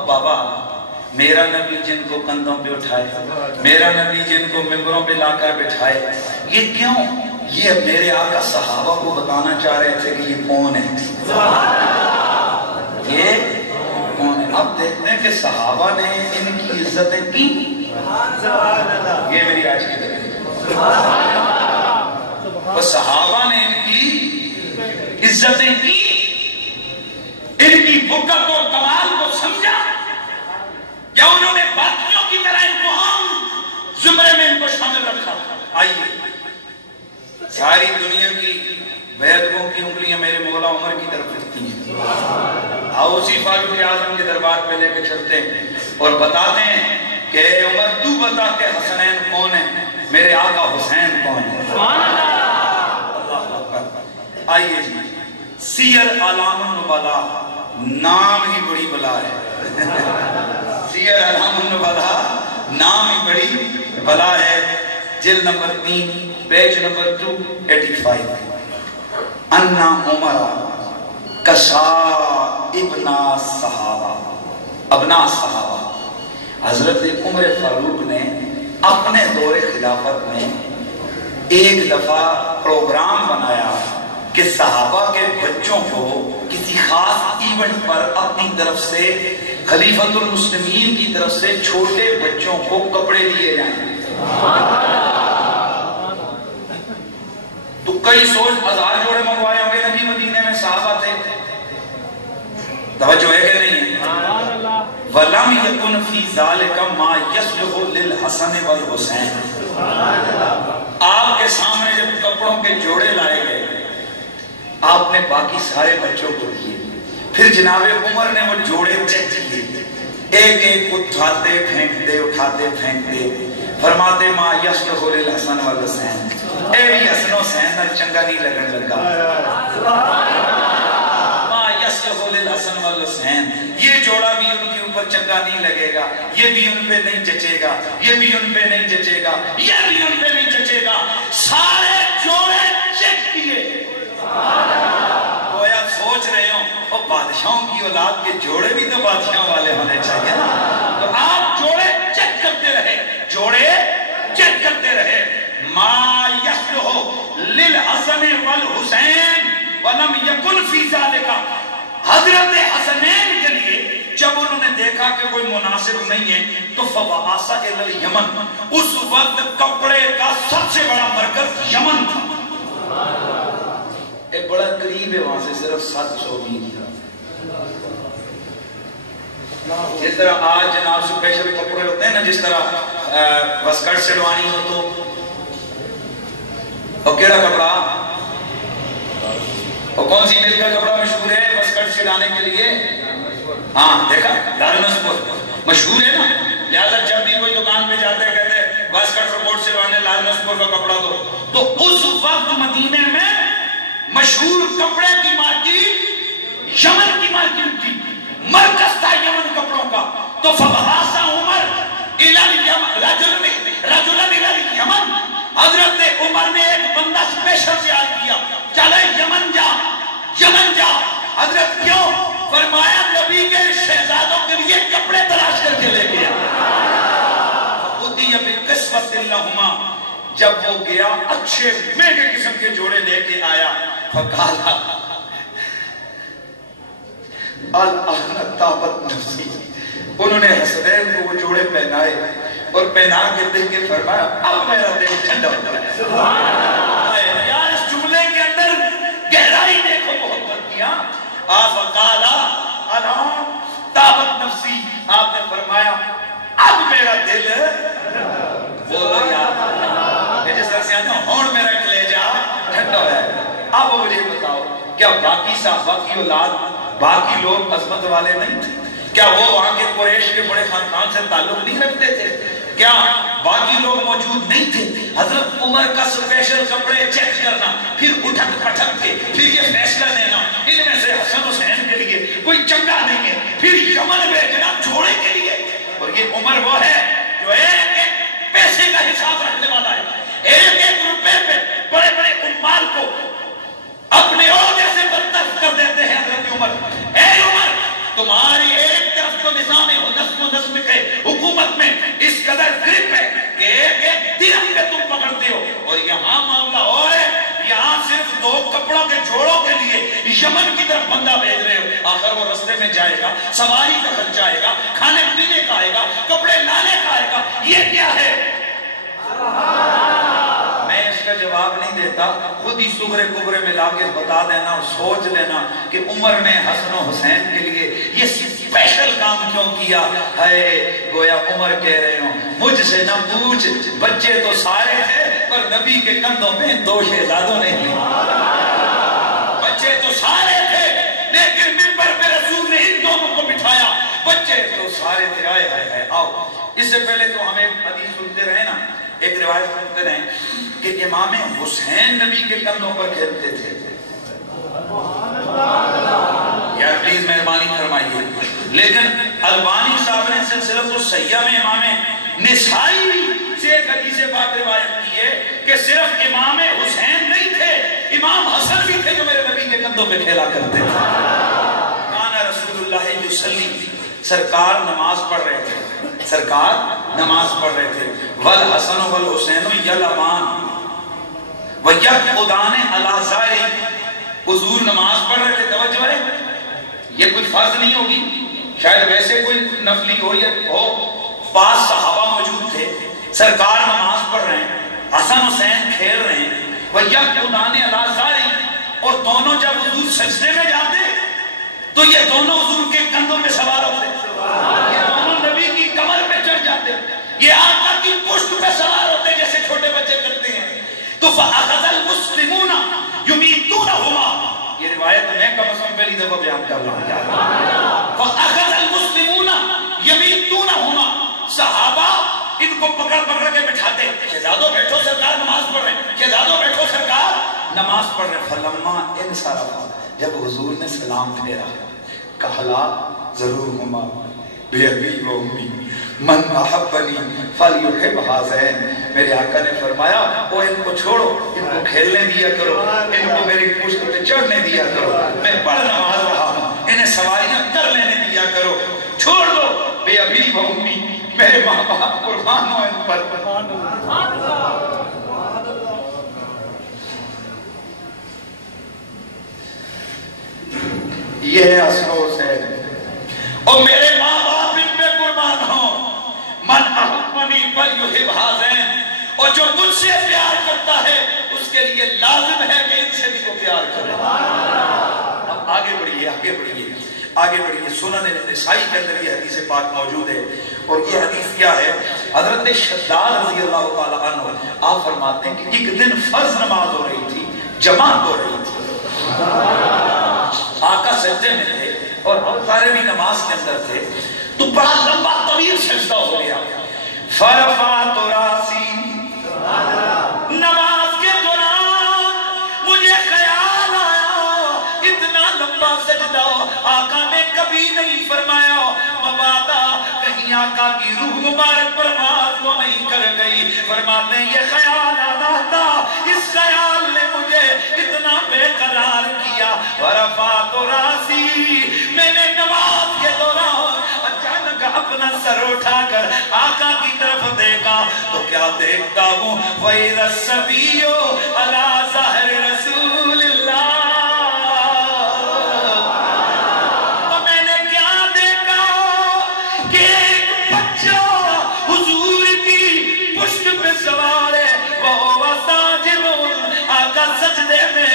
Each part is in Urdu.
اب بابا میرا نبی جن کو کندھوں پہ اٹھائے، میرا نبی جن کو ممبروں پہ لا کر بٹھائے، یہ کیوں؟ یہ میرے آقا صحابہ کو بتانا چاہ رہے تھے کہ یہ کون ہے، یہ کون ہے۔ اب دیکھتے ہیں کہ صحابہ نے ان کی عزتیں کی، یہ میری آج کی دلیل، وہ صحابہ نے ان کی عزتیں کی، ان کی بکت اور کمال کو سمجھا، یا انہوں نے باقیوں کی طرح ان کو عام زمرے میں ان کو شامل رکھا؟ آئیے، ساری دنیا کی بیعتوں کی انگلیاں میرے مولا عمر کی طرف اٹھتی ہیں، آؤ اسی فاروق اعظم کے دربار پہ لے کے چلتے ہیں اور بتاتے ہیں کہ اے عمر تو بتا کہ حسنین کون ہے، میرے آقا حسین کون ہے۔ اللہ اکبر۔ آئیے جی، سیر اعلام النبلا، نام ہی بڑی بلا ہے، سیر اعلام النبلا نام ہی بڑی بلا ہے، جلد نمبر 3 پیج نمبر 285۔ انا عمر کسا ابنا صحابہ، ابنا صحابہ، حضرت عمر فاروق نے اپنے دور خلافت میں ایک دفعہ پروگرام بنایا کہ صحابہ کے بچوں کو کسی خاص ایونٹ پر اپنی طرف سے خلیفۃ المسلمین کی طرف سے چھوٹے بچوں کو کپڑے دیے جائیں۔ تو کئی سوچ 1000 جوڑے منگوائے ہوں گے نا جی، مدینے میں صحابہ تھے، توجہ ہے کہ نہیں ہے؟ وَلَمْ يَكُنْ فِي ذَلِكَ مَا يَصْلُحُ لِلْحَسَنِ وَالْحُسَيْنِ۔ آپ کے سامنے جب کپڑوں کے جوڑے لائے گئے، آپ نے باقی سارے بچوں کو دیے، پھر جناب عمر نے وہ جوڑے چیک کیے، ایک ایک اٹھاتے پھینکتے اٹھاتے پھینکتے، فرماتے ما یصلح للحسن والحسین، اے بھی حسن و حسین نہ چنگا نہیں لگن لگا، ما یصلح للحسن والحسین، یہ جوڑا بھی ان کے اوپر چنگا نہیں لگے گا، یہ بھی ان پہ نہیں جچے گا، یہ بھی ان پہ نہیں جچے گا، یہ بھی ان پہ نہیں جچے گا، سارے جوڑے چیک کیے۔ گویا سوچ رہے ہوں اور بادشاہوں کی اولاد کے جوڑے بھی تو بادشاہوں والے ہونے چاہیے نا، تو آپ جوڑے چیک کرتے رہے، جوڑے چیک کرتے رہے۔ ما یصلح للحسن والحسین ولم یکن فی ذلک، حضرت حسنین کے لیے جب انہوں نے دیکھا کہ کوئی مناسب نہیں ہے تو فبعث الی الیمن، اس وقت کپڑے کا سب سے بڑا مرکز یمن تھا، ایک بڑا قریب ہے، وہاں سے صرف 700 میل تھا۔ جس طرح آج جناب سپیشل کپڑے ہوتے ہیں نا، جس طرح وسکٹ سلوانی ہو تو اور کیڑا کپڑا اور کون سی مل کا کپڑا مشہور ہے وسکٹ سلانے کے لیے؟ ہاں دیکھا، لالنسپور مشہور ہے نا، لہذا جب بھی کوئی دکان پہ جاتے ہیں کہتے ہیں وسکٹ رپورٹ سلوانے لالنسپور کا کپڑا دو، تو اس وقت مدینے میں مشہور کپڑے کی مارکیٹ یمن کی مارکیٹ تھی، مرکز تھا یمن کپڑوں کا۔ تو فبعث عمر الی الیمن رجلا الی الیمن، حضرت عمر نے ایک بندہ اسپیشل تیار کیا، چلے یمن جا، یمن جا۔ حضرت کیوں؟ فرمایا نبی کے شہزادوں کے لیے کپڑے تلاش کر کے لے گیا۔ خودی بقسمۃ لہما، جب وہ گیا اچھے مہنگے قسم کے جوڑے لے کے آیا، فقالا الآن طابت نفسی، انہوں نے حسنین کو وہ جوڑے پہنائے اور پہنا کے دیکھ کے فرمایا اب میرا دل ٹھنڈا ہو گیا۔ یار اس جملے کے اندر گہرائی دیکھو محبت کیا۔ فقالا الآن طابت نفسی، آپ نے فرمایا اب میرا دل، بولو یار جس طرح سے آتا ہون میرا کلیجہ ٹھنڈا ہے۔ اب مجھے بتاؤ کیا باقی صحابہ کی اولاد باقی لوگ عظمت والے نہیں تھے؟ کیا وہ وہاں کے قریش کے بڑے خاندان سے تعلق نہیں رکھتے تھے؟ کیا باقی لوگ موجود نہیں تھے؟ حضرت عمر کا اسپیشل کپڑے چیک کرنا، پھر اٹھک پٹھک کے پھر یہ فیصلہ لینا ان میں سے حسن حسین کے لیے کوئی چنگا نہیں ہے، پھر یمن بھیجنا جوڑے کے لیے۔ اور یہ عمر وہ ہے جو ایک ایک پیسے کا حساب رکھنے والا ہے، ایک ایک روپے پہ بڑے بڑے عمال کو اپنے عہدے سے برطرف کر دیتے ہیں۔ حضرت عمر، اے عمر تمہاری ایک طرف تو تو نظام نظم و نسق کے حکومت میں اس قدر گرپ ہے کہ ایک ایک درہم پہ تم پکڑتے ہو. اور یہاں معاملہ اور ہے, یہاں صرف 2 کپڑوں کے جوڑوں کے لیے یمن کی طرف بندہ بھیج رہے ہو. آخر وہ رستے میں جائے گا, سواری کا خرچہ آئے گا, کھانے پینے کا آئے گا, کپڑے لانے کا آئے گا. یہ کیا ہے؟ میں اس کا جواب نہیں دیتا, خود ہی صغرے کبرے میں لا کے بتا دینا اور سوچ لینا کہ عمر نے حسن و حسین کے لیے یہ اسپیشل کام کیوں کیا ہے. گویا عمر کہہ رہے ہوں مجھ سے نہ پوچھ, بچے تو سارے تھے پر نبی کے کندھوں پہ 2 شہزادوں نے لی. بچے تو سارے تھے لیکن منبر پہ رسول نے ان دونوں کو بٹھایا. بچے تو سارے تھے. آئے آئے آؤ, اس سے پہلے تو ہمیں حدیث سنتے رہے نا, ایک روایت سنتے رہے کہ امام حسین نبی کے کندھوں پر کھیلتے تھے. یا پلیز مہربانی فرمائیے. لیکن البانی صاحب نے سلسلہ الصحیحہ میں امام نسائی سے ایک حدیث پاک روایت کی ہے کہ صرف امام حسین نہیں تھے, امام حسن بھی تھے جو میرے نبی کے کندھوں پہ کھیلا کرتے تھے. کانا رسول اللہ یصلی, سرکار نماز پڑھ رہے تھے, سرکار نماز پڑھ رہے تھے. والحسن والحسین یلمان ویقعدان علی ظہری, حضور نماز پڑھ رہے تھے. توجہ ہے, یہ کچھ فرض نہیں ہوگی, شاید ویسے کوئی نفلی ہو یا ہو. پاس صحابہ موجود تھے, سرکار نماز پڑھ رہے ہیں, حسن حسین کھیل رہے ہیں. ویقعدان علی ظہری, اور دونوں جب حضور سجدے میں جاتے تو یہ دونوں حضور کے کندھوں پہ سوار ہوتے, یہ دونوں نبی کی کمر پہ چڑھ جاتے, یہ آقا کی پشت پہ سوار ہوتے جیسے چھوٹے بچے کرتے ہیں. تو فَأَخَذَ الْمُسْلِمُونَ يُمِيتُونَهُمَا, یہ روایت میں کم از کم پہلی دفعہ بیان کر رہا ہوں. فَأَخَذَ الْمُسْلِمُونَ يُمِيتُونَهُمَا, صحابہ ان کو پکڑ پکڑ کے بٹھاتے. شہزادوں بیٹھو, سرکار نماز پڑھ رہے ہیں. شہزادوں بیٹھو, سرکار نماز پڑھ رہے ہیں. فَلَمَّا انصَرَفَ, جب حضور نے سلام پھیرا, کہلا ضرورہما بِأَبِي وَأُمِّی من احبنی فلیحب ھذین. میرے آقا نے فرمایا وہ ان کو چھوڑو, ان کو کھیلنے دیا کرو, ان کو میری پشت پہ چڑھنے دیا کرو. میں پڑھ نماز رہا ہوں, انہیں سواریاں کر لینے دیا کرو. چھوڑ دو بے ابی و امی, میرے ماں باپ قربان ہو ان پر. یہ ہے افسوس ہے, اور میرے ماں باپ ان پہ قربان ہوں. من احبنی فلیحب ھذین, اور جو مجھ سے پیار کرتا ہے اس کے لیے لازم ہے کہ ان سے بھی کو پیار کرے. اب آگے بڑھیے, آگے بڑھیے, آگے بڑھیے. سنن نسائی کے اندر یہ حدیث پاک موجود ہے, اور یہ حدیث کیا ہے؟ حضرت شداد رضی اللہ تعالی عنہ آپ فرماتے ہیں کہ ایک دن فرض نماز ہو رہی تھی, جماعت ہو رہی تھی, آقا سجدے میں تھے اور ہم سارے بھی نماز کے اندر تھے, تو بڑا لمبا طویل سجدہ ہو گیا. فرفعت راسی, نماز کے دوران مجھے خیال آیا اتنا لمبا سجدہ آقا نے کبھی نہیں فرمایا. مبادا کہیں آقا کی روح مبارک پرواز وہ نہیں کر گئی. فرماتے ہیں یہ خیال آنا تھا, اس خیال نے مجھے اتنا بے قرار کیا. فرفعت راسی, میں نے نماز کے دوران اچانک اپنا سر اٹھا کر آقا کی طرف دیکھا تو کیا دیکھتا ہوں, وَإِذَا الصَّبِيُّ عَلَى ظَهْرِ رَسُولِ اللَّهِ. تو میں نے کیا دیکھا کہ ایک بچہ حضور کی پشت پہ سوار ہے, وَهُوَ سَاجِدٌ, آقا سجدے میں,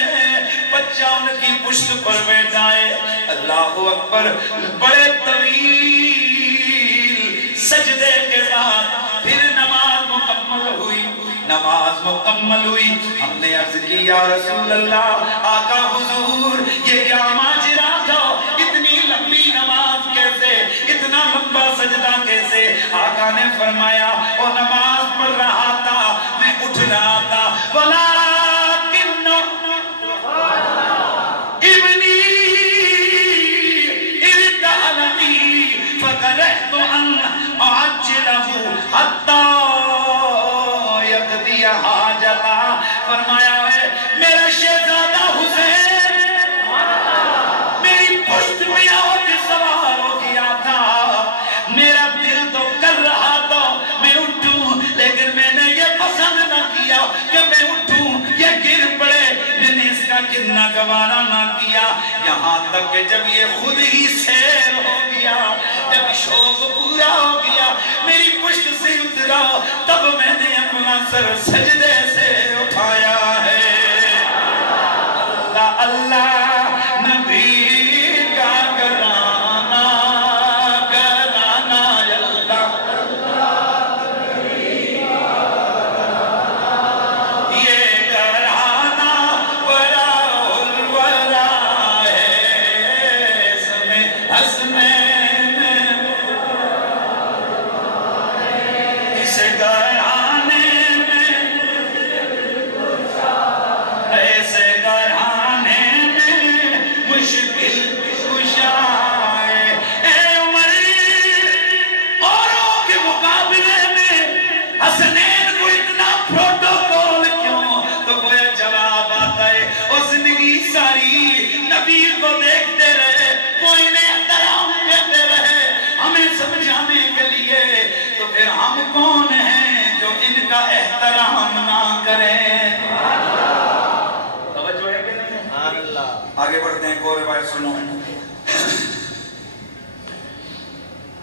بچہ ان کی پشت پر بیٹھا ہے. اللہ اکبر. بڑے طویل سجدے کے بعد پھر نماز مکمل ہوئی, نماز مکمل ہوئی. ہم نے عرض کی یا رسول اللہ, آقا حضور یہ کیا ماجرا تھا, اتنی لمبی نماز کیسے, اتنا لمبا سجدہ کیسے؟ آقا نے فرمایا وہ نماز پڑھ رہا تھا, میں اٹھ رہا تھا. وَلَٰكِنَّ ابنی ارتحلنی فَكَرِهْتُ أَنْ أُعَجِّلَهُ حَتَّى يَقْضِيَ حَاجَتَهُ. فرمایا ہے میرا شہزادہ حسین میری پشت میں آج سوار ہو گیا تھا, تک کہ جب یہ خود ہی سیر ہو گیا، جب شوق پورا ہو گیا، میری پشت سے اترا، تب میں نے اپنا سر سجدے سے اٹھایا ہے۔ اللہ اللہ نبی کا گرانا گرانا، اللہ یہ گرانا ورا الورا ہے، سمیں حسنین اس گرانے میں، ایسے گرانے میں مشکل کشا ہے۔ اے عمر، اوروں کے مقابلے میں حسنین کو اتنا پروٹوکول کیوں؟ تو کوئی جواب آتا ہے، اور زندگی ساری نبی کو دیکھتے رہے، کوئی انہیں احترام دیتے رہے ہمیں سمجھانے کے لیے، تو پھر ہم کون ہیں جو ان کا احترام نہ کریں؟ توجہ ہے کہ نہیں؟ آگے بڑھتے ہیں، ایک اور روایت سنو۔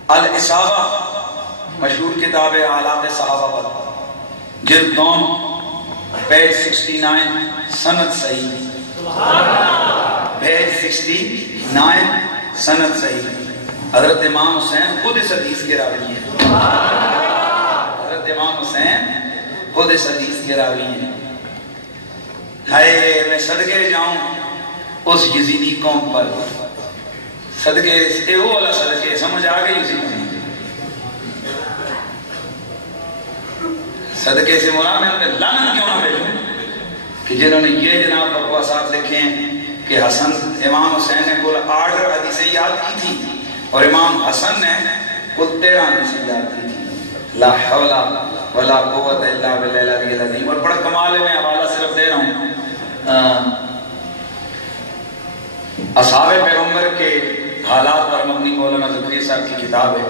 الاصابہ مشہور کتاب ہے آلات صحابہ پر، جلد 9 پیج 69 سند صحیح، پیج 69 سند صحیح۔ حضرت امام حسین خود اس حدیث کے راوی ہیں، حضرت امام حسین خود اس حدیث کے راوی ہیں۔ ہائے میں صدقے جاؤں اس یزیدی قوم پر، صدقے اے وہ والا صدقے، سمجھ آ گئی اسی کو؟ صدقے سے مراد میں انہیں لعنت کیوں نہ بھیجوں کہ جنہوں نے یہ جناب بکواسات لکھے ہیں کہ حسن امام حسین نے کل 8 حدیثیں یاد کی تھی اور امام حسن نے کل 13 حدیثیں یاد کی تھی۔ لا حول ولا قوت الا باللہ العلی العظیم۔ اور بڑا کمال ہے، میں حوالہ صرف دے رہا ہوں، اصحاب پیغمبر کے حالات پر مبنی مولانا زکریا صاحب کی کتاب ہے،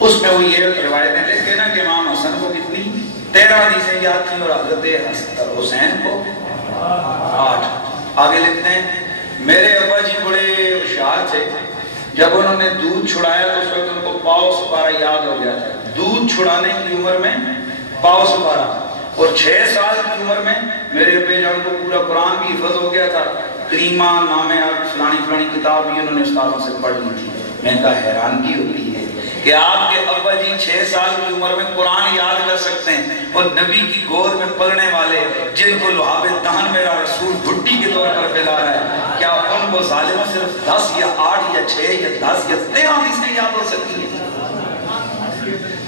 اس میں وہ یہ روایتیں لکھتے ہیں نا کہ امام حسن کو کتنی 13 حدیثیں یاد تھیں اور حضرت حسین کو 8۔ آگے لکھتے ہیں، میرے ابا جی بڑے ہوشیار تھے، جب انہوں نے دودھ چھڑایا تو اس وقت ان کو پاؤ سپارہ یاد ہو گیا تھا۔ دودھ چھڑانے کی عمر میں پاؤ سپارہ، اور 6 سال کی عمر میں میرے ابے جان کو پورا قرآن بھی حفظ ہو گیا تھا، کریمہ نامے فلانی فلانی کتاب بھی انہوں نے استادوں سے پڑھ لی تھی۔ میں کہا حیرانگی ہوتی ہے کہ آپ کے ابا جی 6 سال کی عمر میں قرآن یاد کر سکتے ہیں، اور نبی کی گود میں پلنے والے جن کو لحاف دہن میرا رسول بھٹی کے طور پر پھیلا رہا ہے، کیا ان کو ظالموں صرف 10 یا 8 یا 6 یا 10 یا 13 حدیثیں یاد ہو سکتی ہیں؟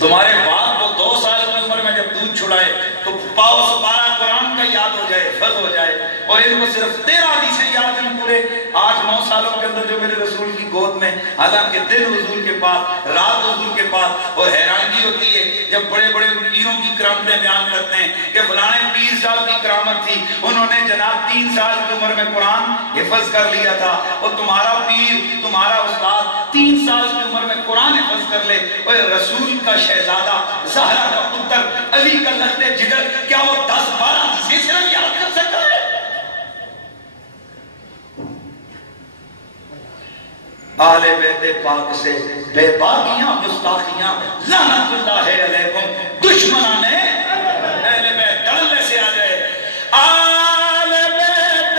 تمہارے باپ کو 2 سال کی عمر میں جب دودھ چھڑائے تو پاؤ سپارہ قرآن کا یاد ہو جائے، حفظ ہو جائے، اور ان کو صرف 13 حدیثیں یاد ہیں پورے 8-9 سالوں کے اندر جو میرے رسول کی گود میں، حالانکہ دن حضور کے پاس، رات حضور کے پاس۔ اور حیرانگی ہوتی ہے جب بڑے بڑے پیروں کی کرامتیں بیان کرتے ہیں کہ فلانے پیر صاحب کی کرامت تھی، انہوں نے جناب 3 سال کی عمر میں قرآن حفظ کر لیا تھا، اور تمہارا پیر، تمہارا استاد 3 سال کی عمر میں قرآن حفظ کر لے، اور رسول کا شہزادہ، زہرا کا پتر، علی کا لخت جگر، کیا وہ 10-12 حدیثیں صرف یاد کر سکتا ہے؟ آل بیت پاک سے بے باکیاں گستاخیاں لعنت اللہ علیکم، دشمنان اہل بیت ڈالنے سے آ جائے۔ آل بیت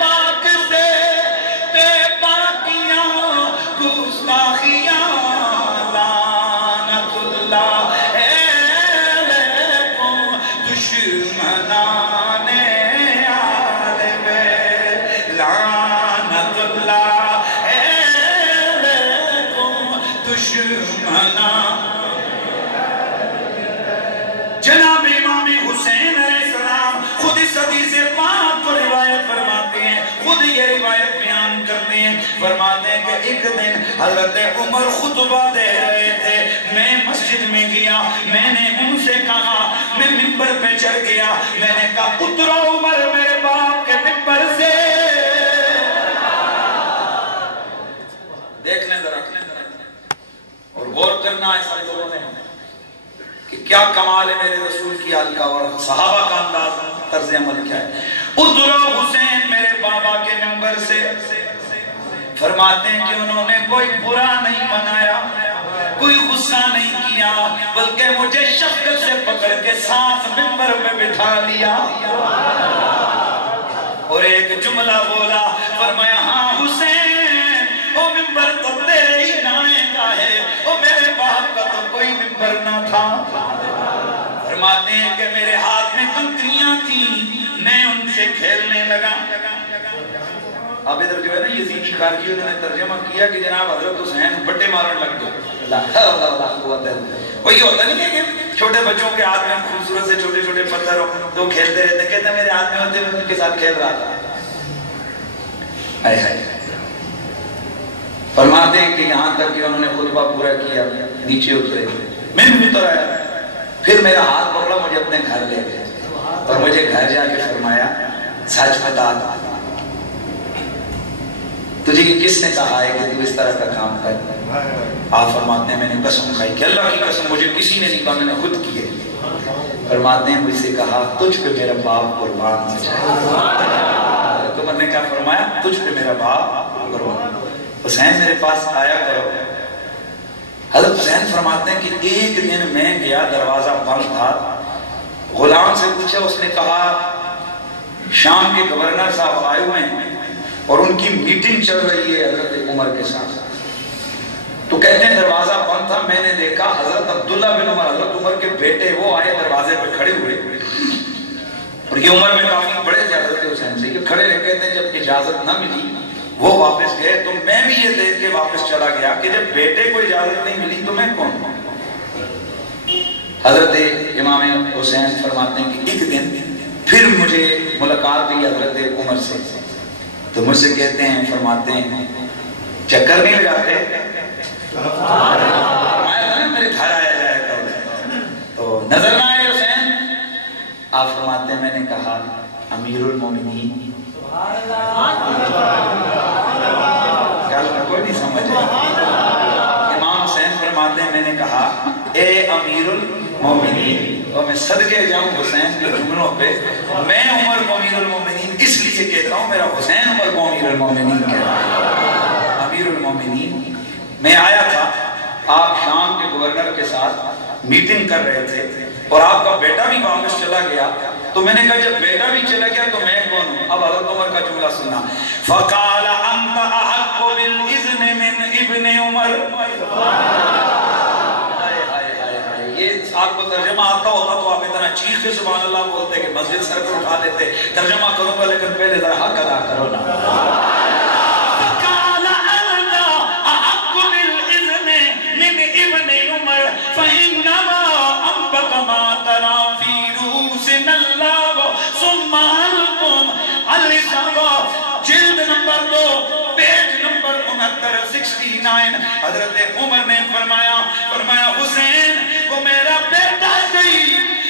پاک سے بے باکیاں گستاخیاں لعنت اللہ علیکم، دشمنان آل بیت لعنت اللہ جناب امام حسین علیہ السلام خود اس حدیث پاک کو روایت فرماتے ہیں، خود یہ روایت بیان کرتے ہیں، فرماتے ہیں کہ ایک دن حضرت عمر خطبہ دے رہے تھے، میں مسجد میں گیا، میں نے ان سے کہا، میں ممبر پہ چڑھ گیا، میں نے کہا اترو عمر میرے باپ کے ممبر سے۔ دیکھنے ذرا اور غور کرنا ہے سارے لوگوں نے کہ کیا کمال ہے میرے رسول کی حال کا اور صحابہ کا انداز طرز عمل کیا ہے۔ ادھرو حسین میرے بابا کے ممبر سے، فرماتے ہیں کہ انہوں نے کوئی برا نہیں منایا، کوئی غصہ نہیں کیا، بلکہ مجھے شفقت سے پکڑ کے ساتھ منبر میں بٹھا لیا اور ایک جملہ بولا، فرمایا ہاں حسین، وہ منبر تو تیرے ہی نانے کا ہے، وہ میرے باپ کا تو کوئی منبر نہ تھا۔ فرماتے ہیں کہ میرے ہاتھ میں کنکریاں تھیں، میں ان سے کھیلنے لگا۔ اب ادھر جو ہے نا یزیدی خارجی انہوں نے ترجمہ کیا کہ جناب حضرت حسین بٹے مارن لگ گئے۔ وہی ہوتا نہیں ہے کہ چھوٹے بچوں کے ہاتھ میں خوبصورت سے چھوٹے چھوٹے پتھر ہو تو کھیلتے رہتے، کہتے ہیں میرے ہاتھ میں ہوتے ان کے ساتھ کھیل رہا تھا۔ فرماتے ہیں کہ یہاں تک کہ انہوں نے خطبہ پورا کیا، نیچے اترے، میں بھی اتر آیا، پھر میرا ہاتھ پکڑا، مجھے اپنے گھر لے گئے اور مجھے گھر جا کے فرمایا سچ بتا تجھے کس نے کہا ہے کہ تو اس طرح کا کام کر؟ آپ فرماتے ہیں میں نے قسم کھائی کہ اللہ کی قسم مجھے کسی نے نہیں کہا، میں نے خود کی ہے۔ فرماتے ہیں مجھ سے کہا تجھ پہ میرا باپ قربان ہو جائے۔ تو میں نے کیا فرمایا؟ تجھ پہ میرا باپ قربان۔ حسین میرے پاس آیا کرو۔ حضرت حسین فرماتے ہیں کہ ایک دن میں گیا، دروازہ بند تھا، غلام سے پوچھا، اس نے کہا شام کے گورنر صاحب آئے ہوئے ہیں اور ان کی میٹنگ چل رہی ہے حضرت عمر کے ساتھ۔ تو کہتے ہیں دروازہ بند تھا، میں نے دیکھا حضرت عبداللہ بن عمر، حضرت عمر کے بیٹے، وہ آئے دروازے پہ کھڑے ہوئے اور یہ عمر میں کافی بڑے تھے حضرت حسین سے، کہ کھڑے رہ، کہتے ہیں جب اجازت نہ ملی وہ واپس گئے، تو میں بھی یہ دیکھ کے واپس چلا گیا کہ جب بیٹے کو اجازت نہیں ملی تو میں کون ہوں؟ حضرت امام حسین فرماتے ہیں کہ ایک دن پھر مجھے ملاقات ہوئی حضرت عمر سے، تو مجھ سے کہتے ہیں، فرماتے ہیں چکر نہیں لگاتے؟ میرے گھر آیا جائے تو نظر نہ آئے حسین؟ آپ فرماتے ہیں میں نے کہا امیر المومنین، کوئی نہیں سمجھے؟ امام حسین فرماتے ہیں میں نے کہا اے امیر المومنین، اور میں صدقے جاؤں حسین کے جملوں پہ، میں عمر کو امیر المومنین اس لیے کہتا ہوں، میرا حسین عمر کو امیر المومنین کہتا ہے۔ امیر المومنین میں آیا تھا، آپ شام کے گورنر کے ساتھ میٹنگ کر رہے تھے اور آپ کا بیٹا بھی واپس چلا گیا، تو میں نے کہا جب بیٹا بھی چلا گیا تو میں کون ہوں؟ اب حضرت عمر کا جملہ سننا، فَقَالَ أَنْتَ أَحَقُّ بِالْإِذْنِ مِنْ ابْنِ عمر۔ یہ آپ کو ترجمہ آتا ہوتا تو آپ اتنا چیخ کے سبحان اللہ بولتے کہ مسجد سر پر اٹھا دیتے۔ ترجمہ کروں گا لیکن پہلے ذرا حق ادا کرو نا۔ فَقَالَ أَنْتَ أَحَقُّ بِالْإِذْنِ مِنْ ابْنِ عمر فَإِنَّمَا أَنْبَتَ مَا تَرَى فِي رُؤُوسِنَا اللَّهُ ثُمَّ أَنْتُمْ الْإِسْلَامُ۔ جلد نمبر 2 پیج نمبر 69 حضرت عمر نے فرمایا حسین وہ میرا بیٹا گئی،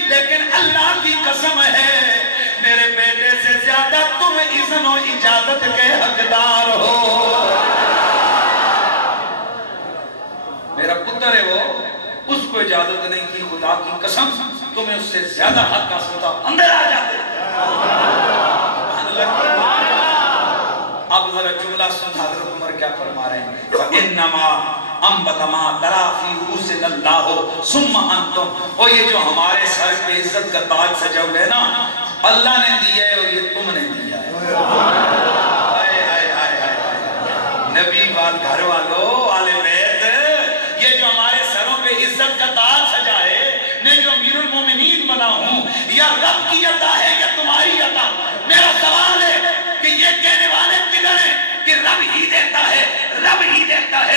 لیکن اللہ کی قسم ہے میرے بیٹے سے زیادہ تم اذن و اجازت کے حقدار ہو۔ میرا پتر ہے وہ، اس کو اجازت نہیں کی، خدا کی قسم تمہیں اس سے زیادہ حق کا سوتا، اندر آ جاتے۔ اب ذرا جملہ سن حضرت عمر کیا فرما رہے ہیں، فَإِنَّمَا أَنْبَتَ مَا تَرَى فِي رُؤُوسِنَا اللَّهُ ثُمَّ أَنْتُمْ۔ اور یہ جو ہمارے سر پہ عزت کا تاج سجا ہوا ہے نا، اللہ نے دیا ہے اور یہ تم نے دیا ہے۔ نبی بات گھر والوں آل بیت، یہ جو ہمارے سروں پہ عزت کا تاج سجا ہے، میں جو امیر المومنین بنا ہوں، یا رب کی عطا ہے یا تمہاری عطا؟ میرا سوال ہے کہ یہ کہنے والے کدھر ہیں کہ رب ہی دیتا ہے، رب ہی دیتا ہے۔